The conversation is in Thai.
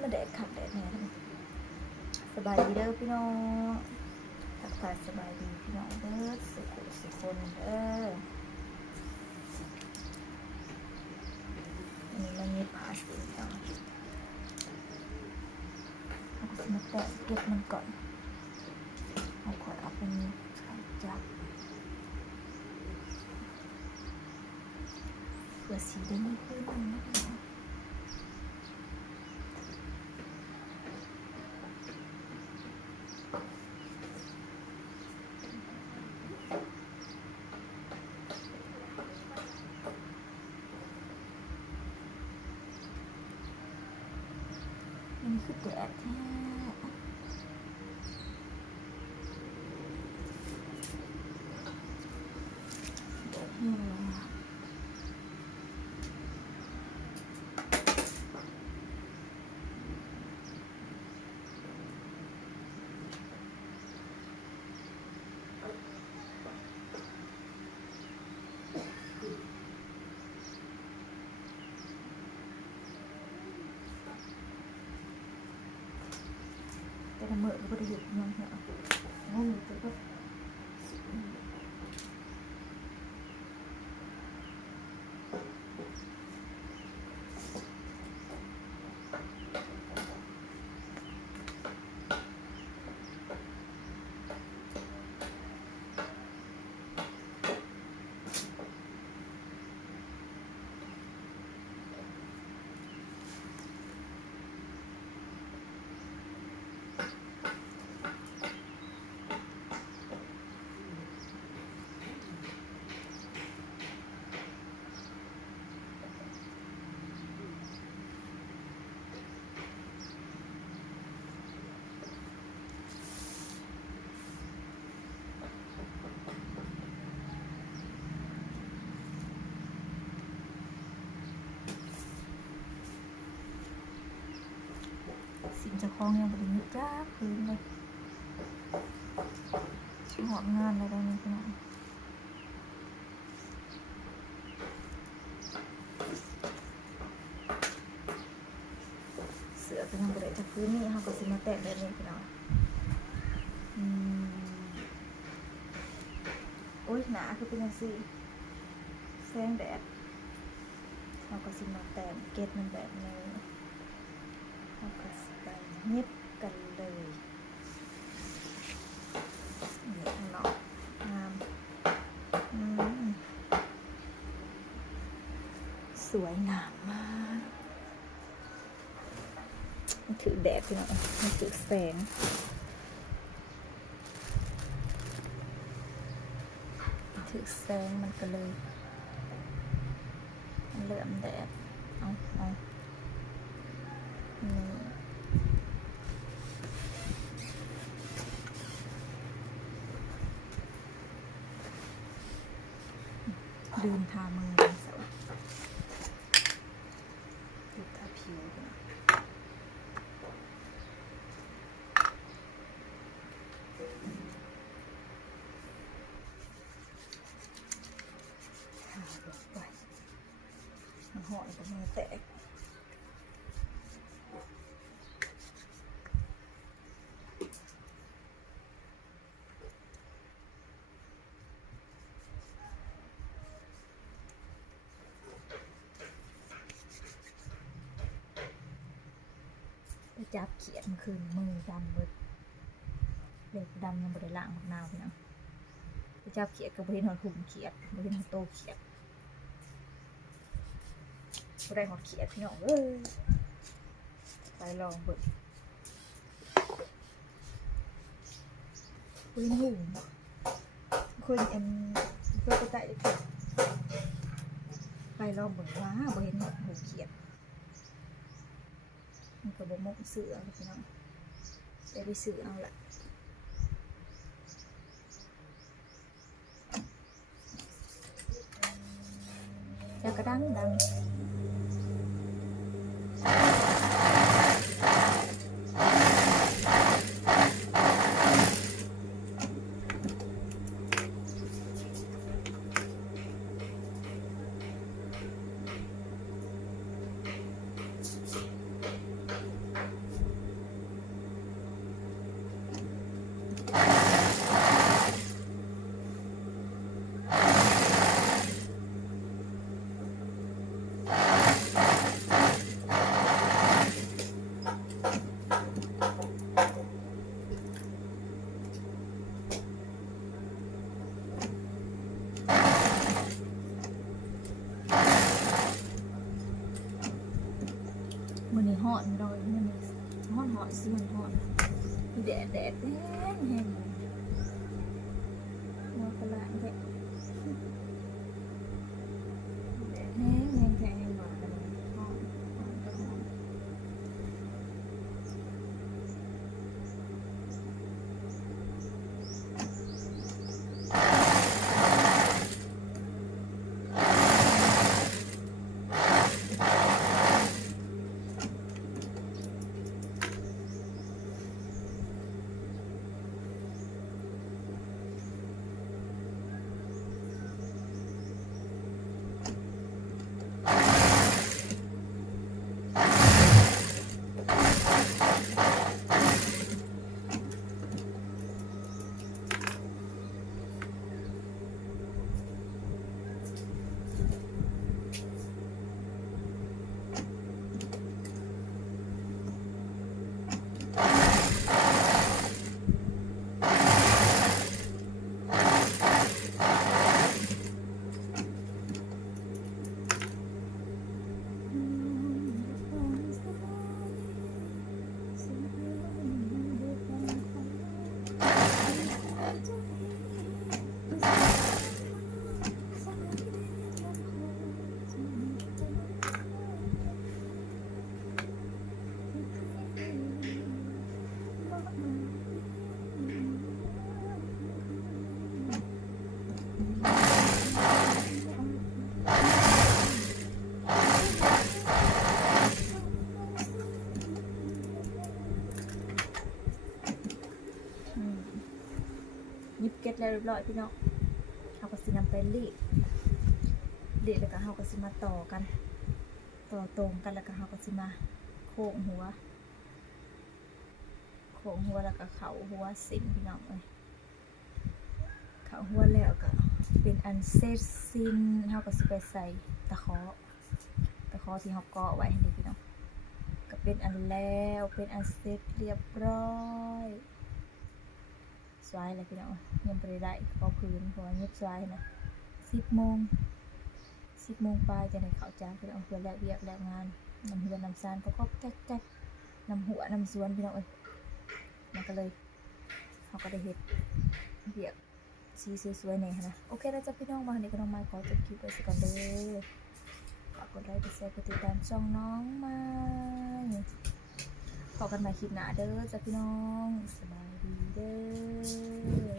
มาแดดขับแดดแน่ทั้งสบายดีเด้อพี่น้องทักทายสบายดีพี่น้องเด้อสุขคนเด้ออันนี้มันมีผาสีเนาะเอาไปมาแตะเก็บมันก่อนเอาขวดเอาเป็นขาจับเพื่อสีได้ไม่ขึ้นนะคะนี่คือแดดแท้แดดแห้งลงมาแต่ละมื้อก็บ่ได้หยุดยังเหรองงแต่ก็สิ่งเจ้าของยังบ่ได้ยึดจ้าคืนเลยหอบงานอะไรได้นี่พี่น้องเสือก็ยังบ่ได้จะพื้นนี่เขาก็สิมาแตะแบบนี้พี่น้องโอ้ยหนาคือเป็นจังซี่แสงแดดเขาก็สิมาแตะเกล็ดมันแบบนี้เขาก็สิไปเน็บกันเลยนี่ข้างนอกงามสวยงามมากมันถือแดดพี่น้องมันถือแสงถือแสงมันก็เลยมันเหลื่อมแดดเอาลืมทามือเลยสาวลืมทาผิวนะทาลงไปมันห่อนกับมือแตกไปจับเขียดมันคืนมือดำเบิดเด็กดำยังบริล่างมะนาวพี่น้องไปจับเขียดกับบริหารหุ่มเขียดบริหารโตเขียดบริหารเขียดพี่น้องไปลองเบิดคุยหุ่มคนเพื่อจะได้ไปลองเบิดว่าบริหารหุ่มเขียดมันก็บ่มกซื้อเอาพี่น้องแต่ไปซื้อเอาละแล้วก็ดัง ฮ้อนๆน้อยนี่ฮ้อนๆสิฮ้อนแดดแห้งหัวกระลางแท้แดดแห้งแท้หวานกันฮ้อนก็ฮ้อนยิบเก็ตแล้วเรียบร้อยพี่น้องเฮาก็สินำไปรีดแล้วก็เฮาก็สิมาต่อกันต่อตรงกันแล้วก็เฮาก็สิมาโค้งหัวแล้วก็เข้าหัวสิ้นพี่น้องเอ้ยเข้าหัวแล้วก็เป็นอันเสร็จสิ้นเฮาก็สิไปใส่ตะขอที่เฮาเกาะไว้ให้พี่น้องก็เป็นอันแล้วเป็นอันเสร็จเรียบร้อยสวยแล้วพี่น้องยังบ่ได้พอพื้นเพราะว่ายิบสวยนะ10 โมงปลายจะได้เข้าจ้างพี่น้องเพื่อแล้วเวียกแล้วงานนำเฮือนนำซานประกอบแจ๊กนำหัวนำสวนพี่น้องเอ้ยมันก็เลยเฮาก็ได้เฮ็ดเวียกสีสวยๆนี่นะโอเคแล้วจ้ะพี่น้องมานี่ก็น้องไม้ขอจบคลิปไว้สักก่อนเด้อฝากกดไลค์กดแชร์กดติดตามช่องน้องไม้พบกันใหม่คลิปหน้าเด้อจ้ะพี่น้องสบายดีเด้อ